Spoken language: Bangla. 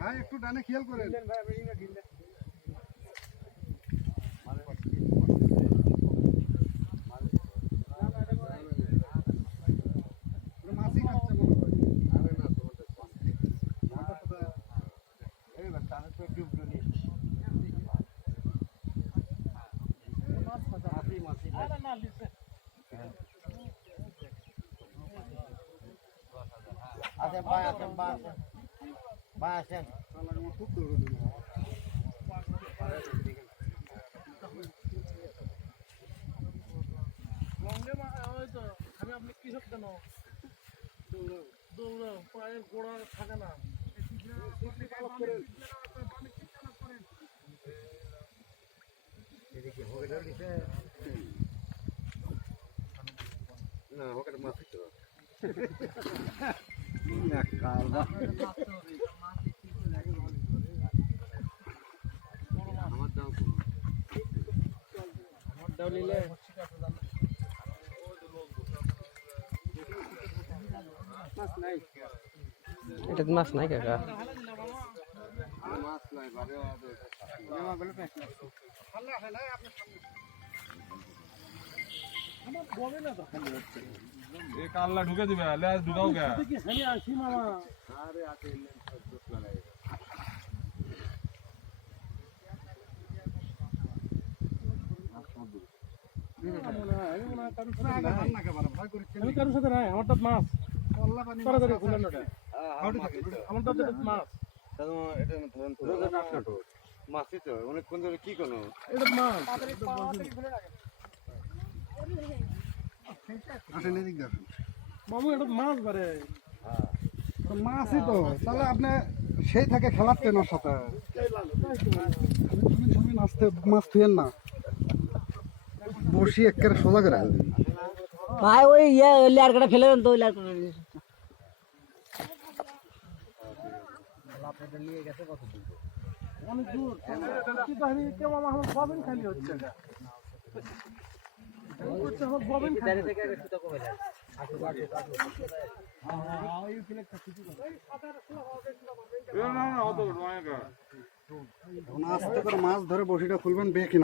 ভাই একটু ডানে খেয়াল করেন। মাছই খাচ্ছে মনে হয়। খুব দৌড় আপনি কৃষক কেন দৌড়াও পায়ের গোড়া থাকে না না ওকে মাছ খেতে এটা তো মাছ নাই কাকা। মাছ নাই বারে কাল্লা ঢুকে দিবে লেজ ঢুকাও গে কারোর সাথে নাই আমারটা মাছ তাড়াতাড়ি খুলেন ওটা আমারটা মাছ মাছই তো অনেকক্ষণ ধরে কি কোনো এটা মাছ আসেন এদিক দেখেন মামু এটা মাছ বারে মাছই তো তাহলে আপনি সেই থাকে খেলাচ্ছেন ওর সাথে ছবি নাচতে মাছ থুয়েন না বসি একেবারে সোজা করে আনবেন ভাই ওই লেয়ার কাটা ফেলে দেন তো ওই লেয়ার কাটা অনেক দূর কি বাহিনী কেমন আমার ববিন খালি হচ্ছে আমার ববিন খালি না অত নয় আস্তে করে মাছ ধরে বসিটা খুলবেন বেয়ে